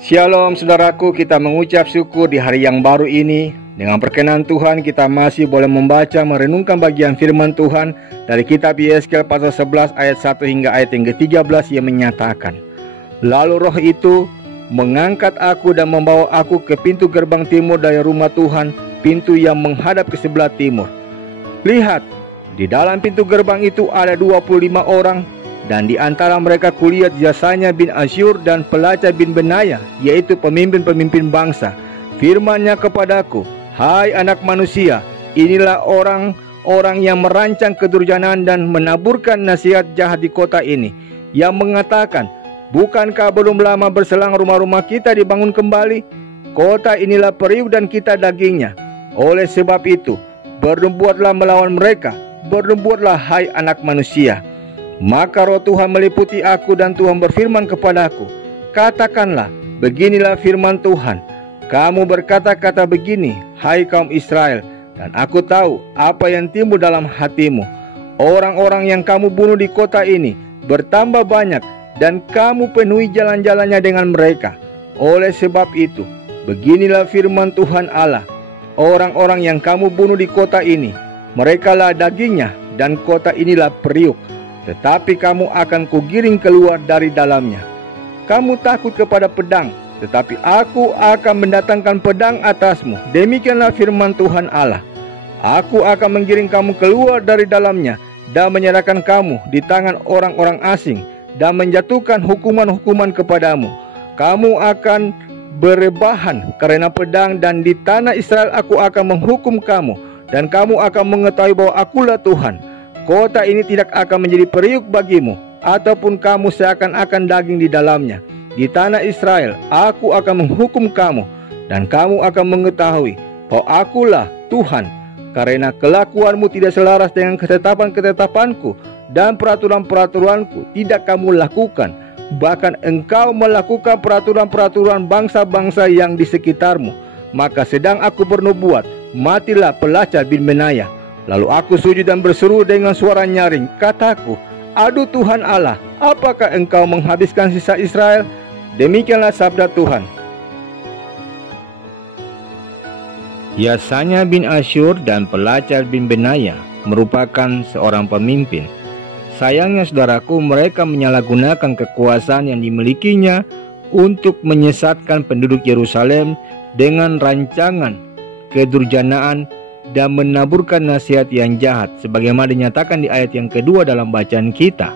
Shalom saudaraku, kita mengucap syukur di hari yang baru ini. Dengan perkenan Tuhan kita masih boleh membaca merenungkan bagian firman Tuhan dari kitab Yeskel pasal 11 ayat 1 hingga ayat yang ke-13 yang menyatakan, "Lalu roh itu mengangkat aku dan membawa aku ke pintu gerbang timur dari rumah Tuhan, pintu yang menghadap ke sebelah timur. Lihat, di dalam pintu gerbang itu ada 25 orang, dan di antara mereka kulihat Yesaya bin Asyur dan Pelaca bin Benaya, yaitu pemimpin-pemimpin bangsa. Firman-Nya kepadaku, hai anak manusia, inilah orang-orang yang merancang kedurjanaan dan menaburkan nasihat jahat di kota ini, yang mengatakan, bukankah belum lama berselang rumah-rumah kita dibangun kembali? Kota inilah periuk dan kita dagingnya. Oleh sebab itu, bernubuatlah melawan mereka, bernubuatlah hai anak manusia." Maka roh Tuhan meliputi aku dan Tuhan berfirman kepadaku, "Katakanlah, beginilah firman Tuhan. Kamu berkata-kata begini, hai kaum Israel, dan aku tahu apa yang timbul dalam hatimu. Orang-orang yang kamu bunuh di kota ini bertambah banyak, dan kamu penuhi jalan-jalannya dengan mereka. Oleh sebab itu, beginilah firman Tuhan Allah, orang-orang yang kamu bunuh di kota ini, merekalah dagingnya, dan kota inilah periuk. Tetapi kamu akan kugiring keluar dari dalamnya. Kamu takut kepada pedang, tetapi aku akan mendatangkan pedang atasmu. Demikianlah firman Tuhan Allah. Aku akan menggiring kamu keluar dari dalamnya, dan menyerahkan kamu di tangan orang-orang asing, dan menjatuhkan hukuman-hukuman kepadamu. Kamu akan berebahan karena pedang, dan di tanah Israel aku akan menghukum kamu, dan kamu akan mengetahui bahwa akulah Tuhan. Kota ini tidak akan menjadi periuk bagimu, ataupun kamu seakan-akan daging di dalamnya. Di tanah Israel aku akan menghukum kamu, dan kamu akan mengetahui bahwa akulah Tuhan. Karena kelakuanmu tidak selaras dengan ketetapan-ketetapanku, dan peraturan-peraturanku tidak kamu lakukan. Bahkan engkau melakukan peraturan-peraturan bangsa-bangsa yang di sekitarmu. Maka sedang aku bernubuat, matilah Pelaca bin Benaya. Lalu aku sujud dan berseru dengan suara nyaring, kataku, aduh Tuhan Allah, apakah engkau menghabiskan sisa Israel? Demikianlah sabda Tuhan." Yesaya bin Asyur dan Pelaca bin Benaya merupakan seorang pemimpin. Sayangnya saudaraku, mereka menyalahgunakan kekuasaan yang dimilikinya untuk menyesatkan penduduk Yerusalem dengan rancangan kedurjanaan dan menaburkan nasihat yang jahat, sebagaimana dinyatakan di ayat yang kedua dalam bacaan kita.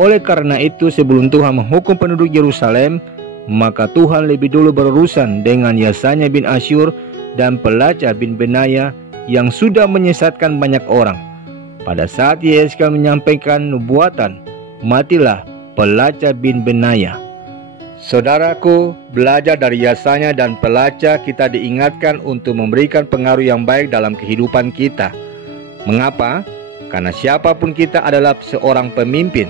Oleh karena itu, sebelum Tuhan menghukum penduduk Yerusalem, maka Tuhan lebih dulu berurusan dengan Yesaya bin Asyur dan Pelaca bin Benaya yang sudah menyesatkan banyak orang. Pada saat Yeskel menyampaikan nubuatan, matilah Pelaca bin Benaya. Saudaraku, belajar dari Yesaya dan Pelaca, kita diingatkan untuk memberikan pengaruh yang baik dalam kehidupan kita. Mengapa? Karena siapapun kita adalah seorang pemimpin.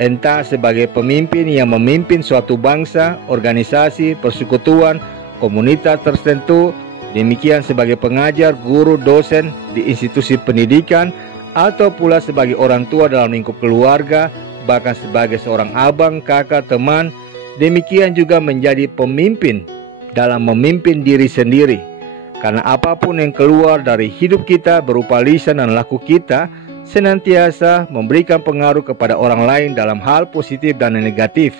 Entah sebagai pemimpin yang memimpin suatu bangsa, organisasi, persekutuan, komunitas tertentu, demikian sebagai pengajar, guru, dosen di institusi pendidikan, atau pula sebagai orang tua dalam lingkup keluarga, bahkan sebagai seorang abang, kakak, teman. Demikian juga menjadi pemimpin dalam memimpin diri sendiri. Karena apapun yang keluar dari hidup kita berupa lisan dan laku kita senantiasa memberikan pengaruh kepada orang lain dalam hal positif dan negatif.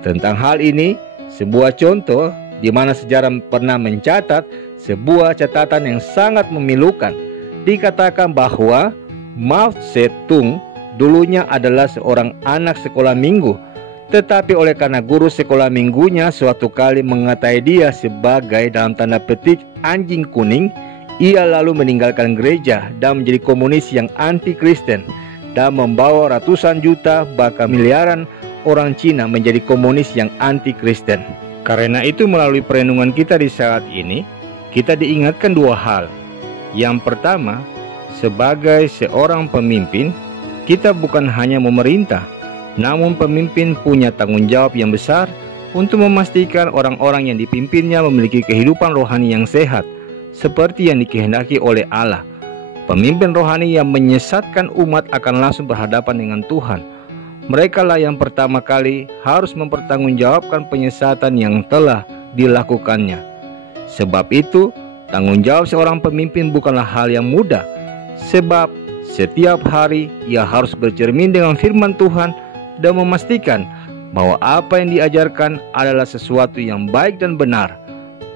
Tentang hal ini, sebuah contoh di mana sejarah pernah mencatat sebuah catatan yang sangat memilukan. Dikatakan bahwa Mao Zedong dulunya adalah seorang anak sekolah minggu. Tetapi oleh karena guru sekolah minggunya suatu kali mengatai dia sebagai dalam tanda petik anjing kuning, ia lalu meninggalkan gereja dan menjadi komunis yang anti-Kristen dan membawa ratusan juta bahkan miliaran orang Cina menjadi komunis yang anti-Kristen. Karena itu melalui perenungan kita di saat ini, kita diingatkan dua hal. Yang pertama, sebagai seorang pemimpin, kita bukan hanya memerintah, namun pemimpin punya tanggung jawab yang besar untuk memastikan orang-orang yang dipimpinnya memiliki kehidupan rohani yang sehat, seperti yang dikehendaki oleh Allah. Pemimpin rohani yang menyesatkan umat akan langsung berhadapan dengan Tuhan. merekalah yang pertama kali harus mempertanggungjawabkan penyesatan yang telah dilakukannya. Sebab itu, tanggung jawab seorang pemimpin bukanlah hal yang mudah, sebab setiap hari ia harus bercermin dengan firman Tuhan dan memastikan bahwa apa yang diajarkan adalah sesuatu yang baik dan benar.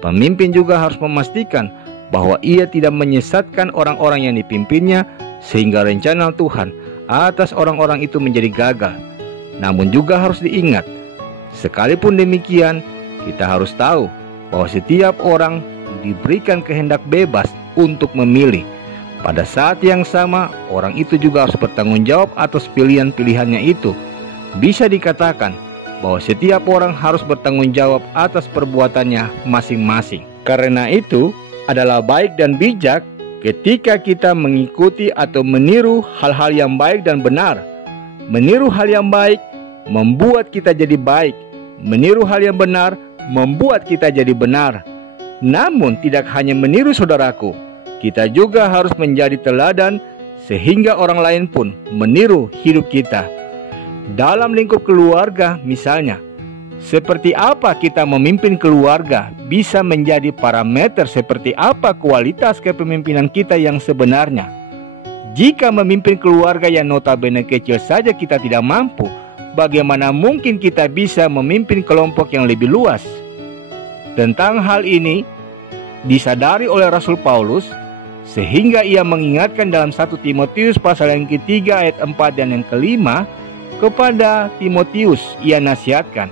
Pemimpin juga harus memastikan bahwa ia tidak menyesatkan orang-orang yang dipimpinnya sehingga rencana Tuhan atas orang-orang itu menjadi gagal. Namun juga harus diingat, sekalipun demikian, kita harus tahu bahwa setiap orang diberikan kehendak bebas untuk memilih. Pada saat yang sama, orang itu juga harus bertanggung jawab atas pilihan-pilihannya itu. Bisa dikatakan bahwa setiap orang harus bertanggung jawab atas perbuatannya masing-masing. Karena itu, adalah baik dan bijak ketika kita mengikuti atau meniru hal-hal yang baik dan benar. Meniru hal yang baik membuat kita jadi baik. Meniru hal yang benar membuat kita jadi benar. Namun tidak hanya meniru, saudaraku, kita juga harus menjadi teladan sehingga orang lain pun meniru hidup kita. Dalam lingkup keluarga misalnya, seperti apa kita memimpin keluarga bisa menjadi parameter seperti apa kualitas kepemimpinan kita yang sebenarnya. Jika memimpin keluarga yang notabene kecil saja kita tidak mampu, bagaimana mungkin kita bisa memimpin kelompok yang lebih luas? Tentang hal ini disadari oleh Rasul Paulus, sehingga ia mengingatkan dalam 1 Timotius pasal yang ketiga ayat 4 dan yang kelima, kepada Timotius ia nasihatkan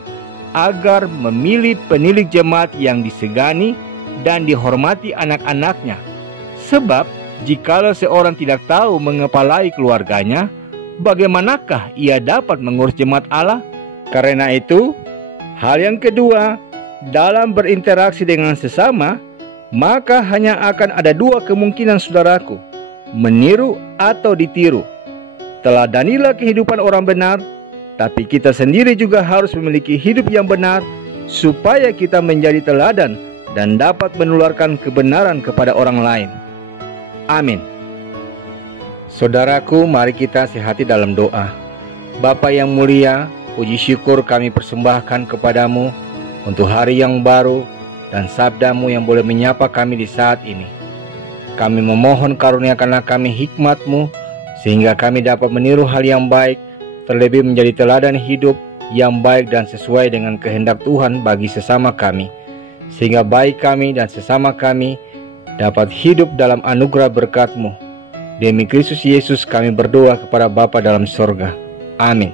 agar memilih penilik jemaat yang disegani dan dihormati anak-anaknya. Sebab jikalau seorang tidak tahu mengepalai keluarganya, bagaimanakah ia dapat mengurus jemaat Allah? Karena itu, hal yang kedua, dalam berinteraksi dengan sesama, maka hanya akan ada dua kemungkinan, saudaraku, meniru atau ditiru. Teladanilah kehidupan orang benar, tapi kita sendiri juga harus memiliki hidup yang benar supaya kita menjadi teladan dan dapat menularkan kebenaran kepada orang lain. Amin. Saudaraku, mari kita sehati dalam doa. Bapa yang mulia, puji syukur kami persembahkan kepadamu untuk hari yang baru dan sabdamu yang boleh menyapa kami di saat ini. Kami memohon karuniakanlah kami hikmat-Mu sehingga kami dapat meniru hal yang baik, terlebih menjadi teladan hidup yang baik dan sesuai dengan kehendak Tuhan bagi sesama kami, sehingga baik kami dan sesama kami dapat hidup dalam anugerah berkat-Mu. Demi Kristus Yesus kami berdoa kepada Bapa dalam sorga. Amin.